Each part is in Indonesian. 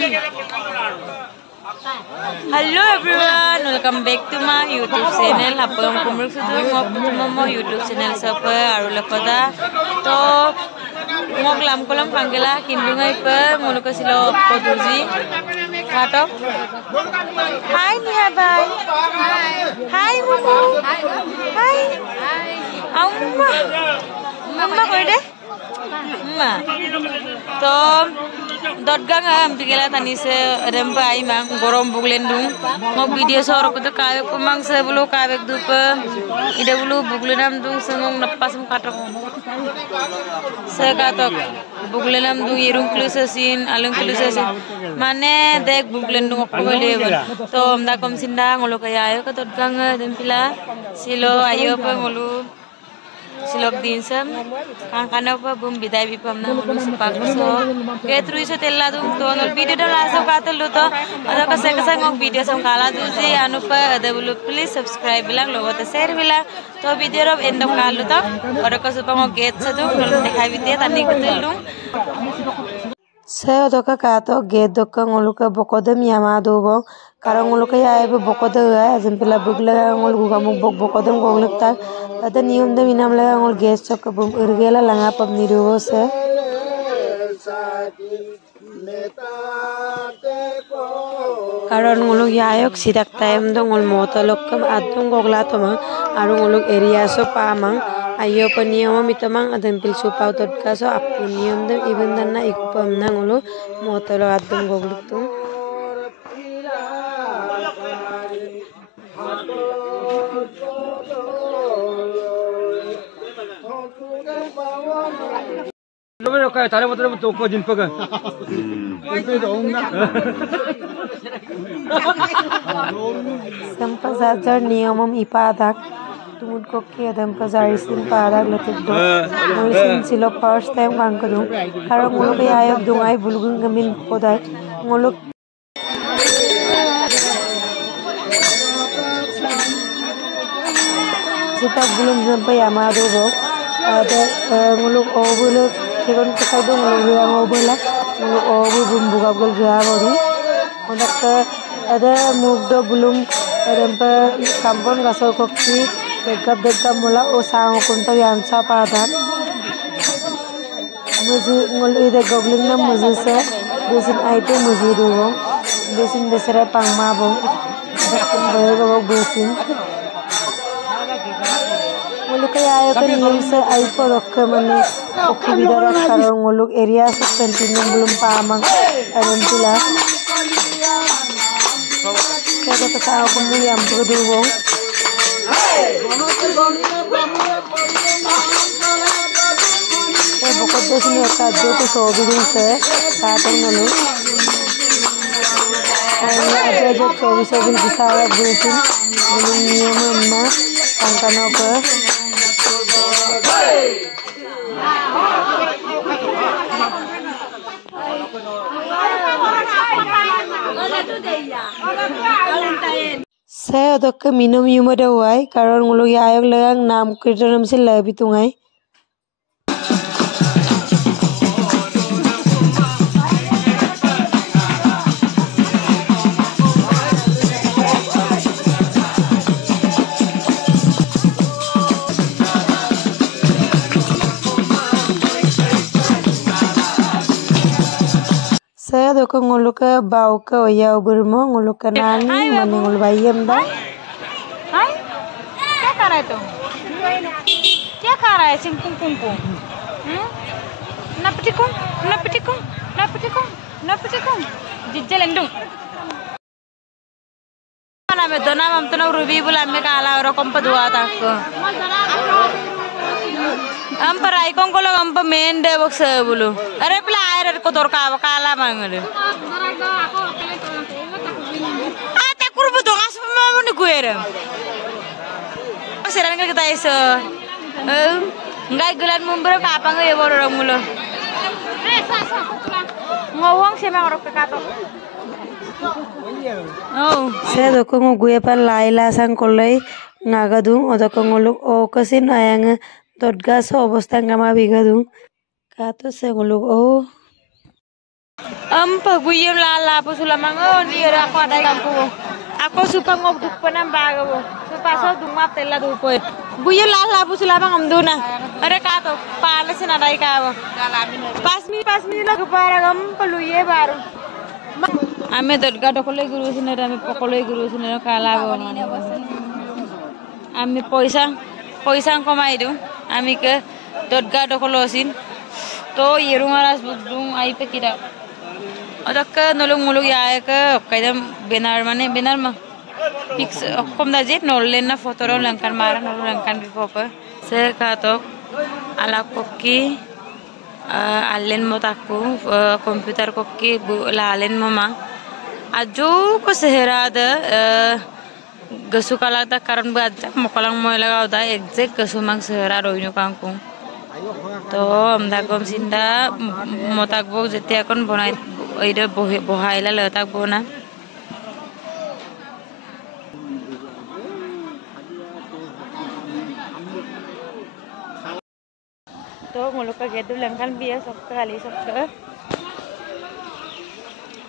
Hello everyone, welcome back to my YouTube channel. Apang kumruk sudu ngok mo YouTube channel sapa aru lapada. To ngok lam kolam panggela kindungai pe ngulu kasilo podurji. Kato. Hi Nia bye. Hi Mumu. Hi. Amma. Amma koi deh. Amma. To dotgang am tigela tani se rempa ai mang gorom buglendung ngok video sorok tu kawe pemang se bulu kawe dupe ide bulu buglenam dung sengong napasum katok se katok buglenam dung irung klusesin alung klusesin mane dek buglendung ok level to amda kom sinda ngolo kaya ayo ka dotgang dempila silo ayo pa ngolo silok din sam kan pa bum bidai bipam na ngulu sepak so ketru iso tella dung to ngol video da laso katel lu to ada ka se ngok video sam kala du si anu pa ada bulu please subscribe bilang logo te share bilang to video rob end of kalu to ora ka supa ngok get sa du ngol dekhai video tani kutul dung se odoka ka to get dokka ngolu ka bokodem yama do bo karang ngolu ka ya ebe bokoda ga azimpila bugla ngol guga muk bokodem gogluk tak ada nium de minam lega ngol gas chok ka bum urgela langa pam nirugo se karon ngolu yayok sidak time do ngol motolok kam adung gogla toma aru ngolu area so pamang ayo paniyawa mitamang adampil supau todka so apu nium de even danna ikupam na ngolu motolo adung gogluk tum Kayak tadi motor toko jin pakai. Sampai zajar niamam ipadak tumut koki adam pazari sin padak letik do sin silo first time bangkadu karang ngulu be ayok dungai bulgung gamil podai ngulu sita bulung sampai amado bo ada ngulu obulu Kekon kesai dong ngulu yang obula ngulu obu bumbu kabel gawari udah ke ada mugdo belum ada kampung gasol koki dekap mula usang kunto yang sapadan muzi ngulu ide goblin na muzi se besin aite muzi dulu besin besere pang mabong besin bayo besin ngulu kaya ayo kan nium se aipo dokka mani oki bidara karong ngulu area se pentinung belum pamang adem pula kaya kata aku mu yang berdua bokot besin ya kajo tu sobidung se katong ngulu ada sobi bisa besin belum nium emma angkan apa saya odok minum yuma dawai karon ngulu ayok legang nam kirtanam se labi tungai saya doko ngulu ke bau ke oya bermo ngulu ke nani mana ngulu bayam dah. Hai, क्या कर रहे तुम? क्या खा रहा है सिंपुंग पुंपुंग? नपटिकुम, जिज्जल endung. Mana bedona mam tuna rubi bulan me kala ora kompa dua takko. Amparai kongkolo ampa main de box bulu. Are pla air kotor ka kala mangade. Ate kurbu to ngas mamon ni kuere. Asiran kali kita iso. Ngai gulan mumbro ka apa ngai boro mulo. Ngowong sih mang orok kato. Oh, saya doko gue pan laila sang kolai ngagadung odoko ngoluk o kasin ayang dotgas obostang kama bigadung kato saya ngoluk oh Paguyem lala po sulamang ni era ako aday kampo. Ako suka ngok dukpan ang baga po. Supaso dumap tela dupoy. Guyem lala po sulamang amduna. Are kato pala sinaday ka po. Pasmi lag para gam paluye baru. Ame dodga dokole guru sinera ame pokole guru sinera kala po. Ame poisa komai do. Ame ke dodga dokolosin. To yerumaras budung ai pe kira. Odak nolong ya ke kaidam benar mah fix kom da jet nolen na foto ro langkan mara nolong langkan bipopa se katok ala kokki allen motaku komputer kokki lalen mama aju ko sehera da gasukala da karan ba mokalang moy lagaw da exact gasumang sehera roino kangkung to amda gom sinda motak bok jeti akon bonai ida bohaila letak bona to muluk ka gedu langkan biya kali sabda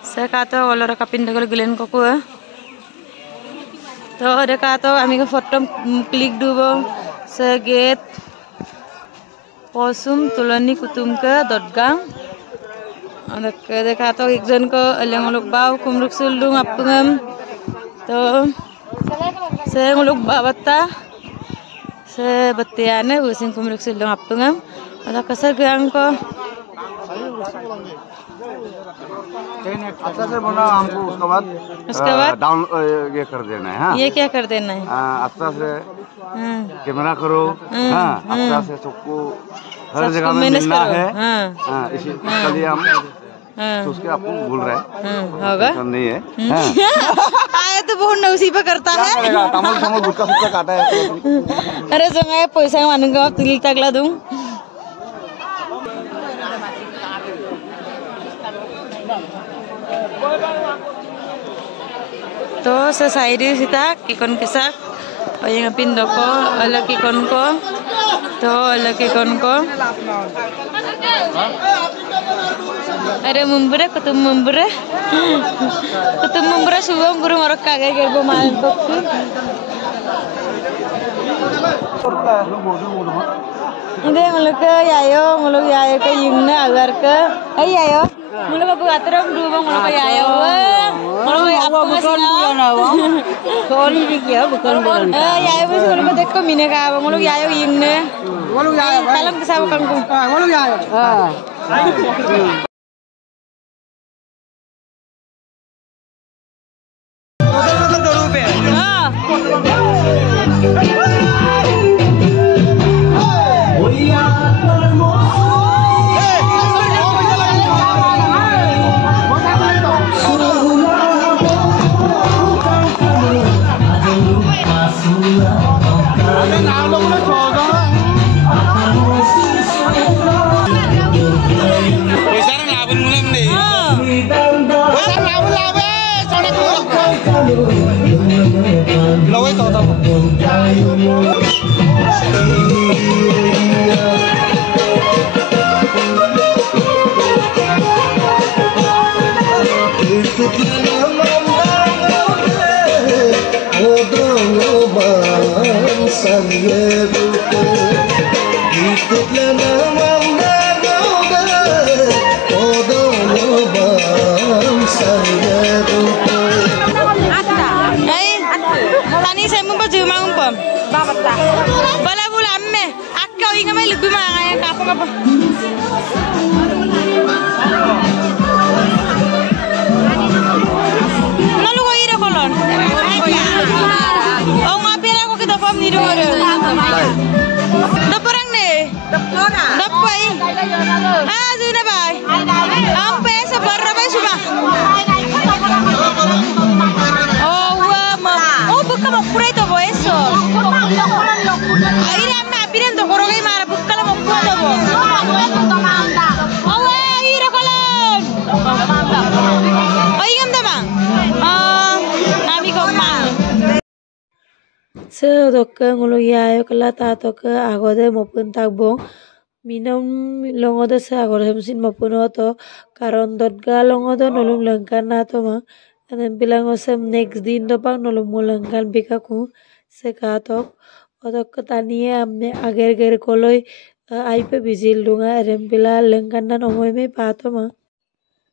sekato olora kapin dagol gilen ko to ada kato ami ka foto klik dubo seget posum tulani kutum ke dotgang anak dekha to ekjon ko aleng uluk bau kumruk suldung apungam to se uluk babata se batiane usin kumruk suldung apungam anak kasar gang ko अच्छा से बना हमको उसके बाद डाउन ये कर देना है हाँ ये क्या कर देना है अच्छा से कैमरा करो हाँ अच्छा से सबको हर जगह में मिलना है हाँ इसके लिए हम तो उसके आपको भूल रहे होगा नहीं है आया तो बहुत नौसीबा करता है कमल गुटका सुटका काटा है अरे संगे पैसा मानूंगा तिल तकला दूं तो साइड Sita kikon kesak yang ngapin doko ala kikon ko to ala kikon ko ada membere kutum membere subang guru marok kagak gerbo main kokki ide muluk yayo ke yingna agar ke yayo muluk abu atram dua muluk yayo muluk apa bukan sorry dia bukan yayo bos muluk dekko mine ka muluk yayo yingna muluk yayo kalam kesab kangkung muluk yayo Bala bulan me, aku ingin main lebih mana yang kapok apa? Nalu kau ira kolon? Oh ngapain aku kita paham ni dulu? Daporang ne? Dapai? Ah sudah bay. Ampe seberapa bay cuma? Oh bukan mau pura itu boeso. Aira me apiren to korogai mara bukkala mo kuado bo. Awe aira kolon. Oigam damang. Nami komang. Se dokka ngulu yayo kala ta to ke agode mo pun takbong. Minam longoda sa agor hamsin mapuno to karon dotga longoda nolum langkan na to ma anan bilang osem next din do pang nolum langkan bikaku se katok odok tania amme ager ger koloi aipe bizil dunga rem bila langkan na nomoy me pato ma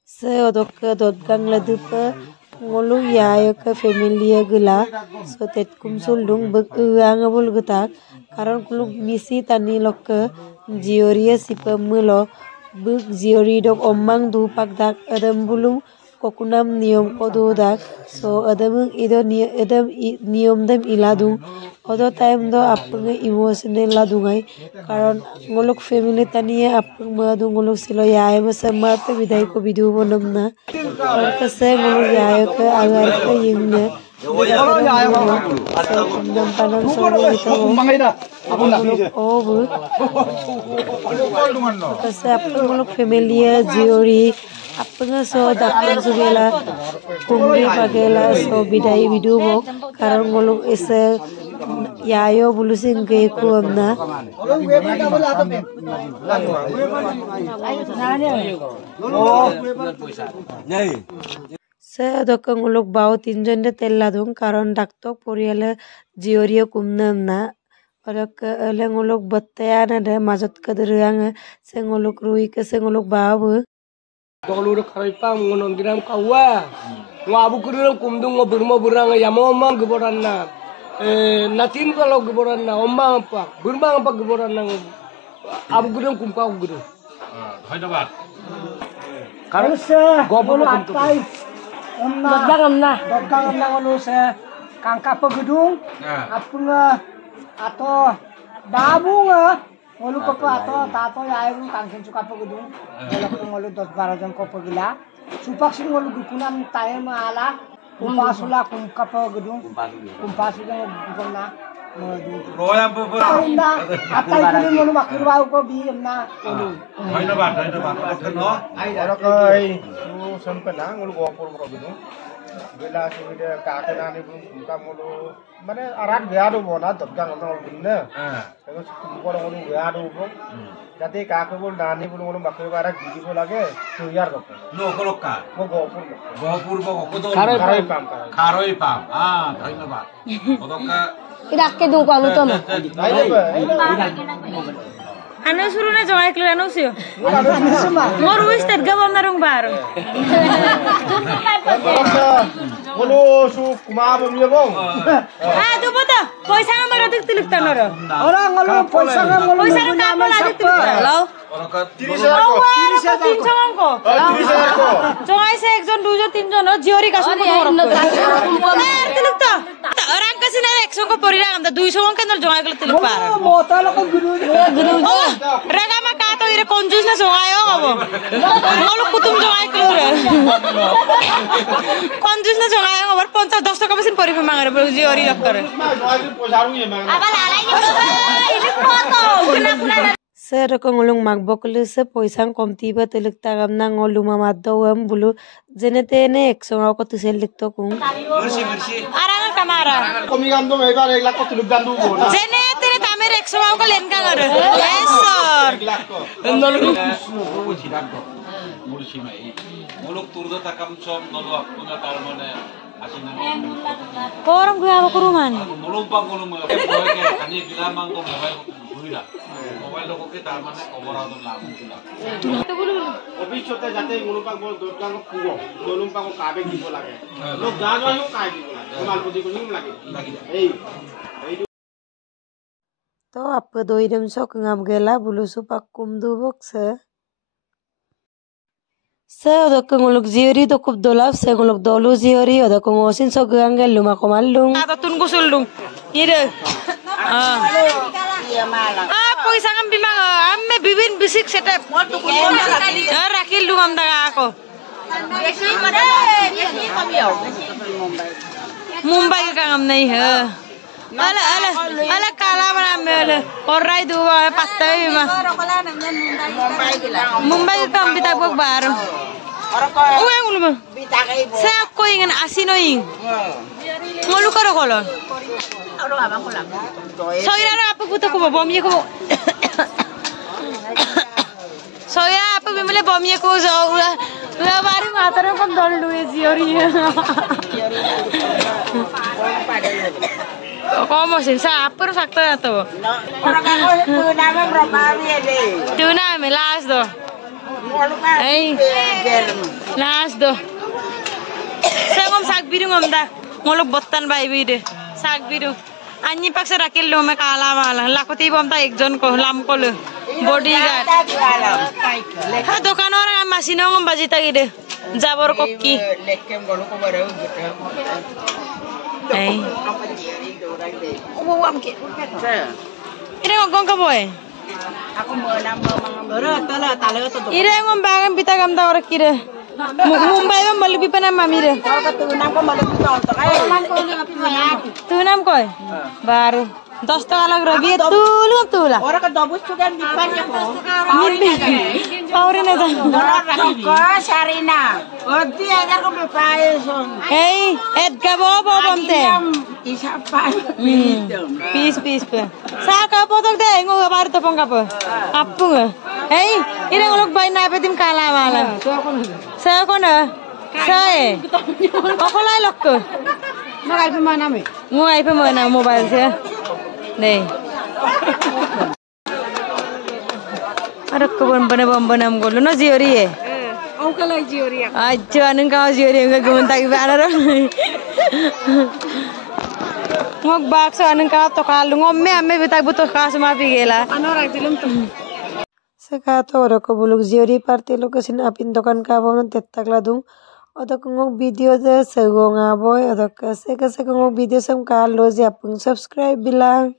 se odok dotgang ladupa ngolu yayo ke family gula so tet kumsul dung bek angabul gutak karon kuluk misi tani lok Jiori sipa mulo buk jiori dok omang du pak dak adam bulung kokunam niom kodo dak so adam ido niom dem iladu odo time do apung emotional ladungai karon ngolok family taniye apung madu ngolok silo yaay masama pe bidai ko bidu bonam na kase ngolok yaay ke agar ke yimne kasi apeng muluk familia jiori apeng so dapat sugela kumri pagela so bidai bidu bok karon muluk ese yayo bulusin ke ku amna se adok nguluk bau tinjon de telladung karon daktok poriale jioriya kumnam na adok ele nguluk battaya na de majot kadrang se nguluk rui ke se nguluk bau Tolur karipang ngonon diram kawa ngabu kuduram kumdung ngoburmo burang yamomang geboran na natin kalau geboran na omang apa burmang apa geboran na abu kuduram kumkau kuduram ধন্যবাদ karena gobolo atai Dotgang amna ngono se kangka pegedung apunga ato dabunga ngolu ko ato tato ya ayu kangsen suka pegedung ngolu 10-12 jan ko pegila supak sing ngolu dukunan tae maala kumpasula kumka pegedung kumpasula guna roya na atai kudu ngolu makir bau ko bi amna ধন্যবাদ no Arakai su sampena ngulu gopur gitu. Bela sudah kakek nani pun buka mulu. Mana arat gado bona dotgang ngol binne. Terus buka ngulu gado pun. Jadi kakek pun nani pun ngulu bakal barak gigi pun lagi. Tuyar dok. no kolokka Gopur. Gohpur কত Karoi খারই পাম ধন্যবাদ কতকা Irak ke dung kalu to ma. Ano suruh na jangan ikut anu sih. Mor wis terga bom narung baru. Ngulu su kumabo miye bong. Tuh poto, poisa nggak mau radik tilik tanor. orang ngolu poisa ngolu Poisa nggak kamu radik tilik. Lo? তিন জন অঙ্ক জঙাই সে একজন দুজন তিনজন জিওরি কাছে orang kesini ekso ko pori ragam da 200 wong kenal jongai kelo tilu par motor ko guru ragam ka to ire konjus na jongai o abo ngolu kutum jongai kelo konjus na jongai o bar 50-10 টাকা বেশি পরি মাঙ্গারে বল জিওরি লক করে আবার আলাই ini foto kena se roko ngulung magbokle se poisang komti ba telik tagam na ngoluma madawam bulu jenete ne ekso ko tusel likto kung arang kamara Kami ganto may bar egla ko tulog ganto bo. jenete ne tamer ekso ko len ka ngare yes sir মুলুক তুরদ তাকাম সব নলো আপনা তার মানে আসিনা koram gue apa kuruman মুলুম পা মুলুম পয়কে কানি গিলামাং তো মোবাইল ঘুরিলা মোবাইল লোককে তার মানে অপরাধ লাভ দিলা ভবিষ্যতে যাতে মুলুপাক বল দোকান কুব মুলুপাক কাবে দিব লাগে লোক যা যা হিও কাই দিব লাগে মালপতি কো হিম লাগে এই to apa doidem sok ngam gela bulu supak kum du bokse se odok nguluk jiori to kup dolap se nguluk dolu jiori odok ngosin sok gangel luma komallung atau tun gusul dong ide poisa ngam bimang amme bibin bisik setep rakil dong am daga ako Mumbai ke kang am nai he ala kala mana mele orai dua pattai ma Mumbai ke kang bita bok baru oh yang ulu ma saya ko ingin asino ing ngolu karo kolon soira apa buta ko bom ye ko soya apa bimile bomnya ko zo ulah bari mataro kon dol luwe ziori Como sin sapur sakto to Orang aku nama berapa dia? Tuna me las do Hey las do Sengom sak biru ngomda ngolok botan bai bide sak biru Anyi paksa rakil lo me kala mala lakoti bom ta ekjon ko lam ko lo bodyguard ha dokan orang masino ngom bajita gide jabor kokki Lekem golu ko baru. Hey Uang ke? Ire ngong ka boy Aku mau nama baru tala tu. Ire ngom bangan pita gam ta ora kire Mumbai में मल भी पना मामी रे tunam koy baru 10 taka lang rabi tulung tula Orang ke dobus tu kan di depannya kok. Paurin na ta Kok Sarina. Oh dia aja ko bepaeson. hey et ka bo bomte Isapa. peace pe sa ka potok de ngo bar to pong ka po apung hey ire ngolok bay na petim kala mala sa ko na sa ako lai lok ko Magal pe mana me. Nguai pe mana mobile se Nih. Ada kebun bom-bonam golo no jiori ye. Au kala jiori. Aja aneng kau jiori enggak gementak ibadah ro. Ngok bakso aneng kau to kalu ngomme amme bitak butuh kas ma pigela. Anora dilum tu. Sekato ora ko buluk jiori parti lokesin apin dokan ka bon tettak ladung. Odak ngok video de segonga boy odak se ngok video sam ka loji apung subscribe bilang.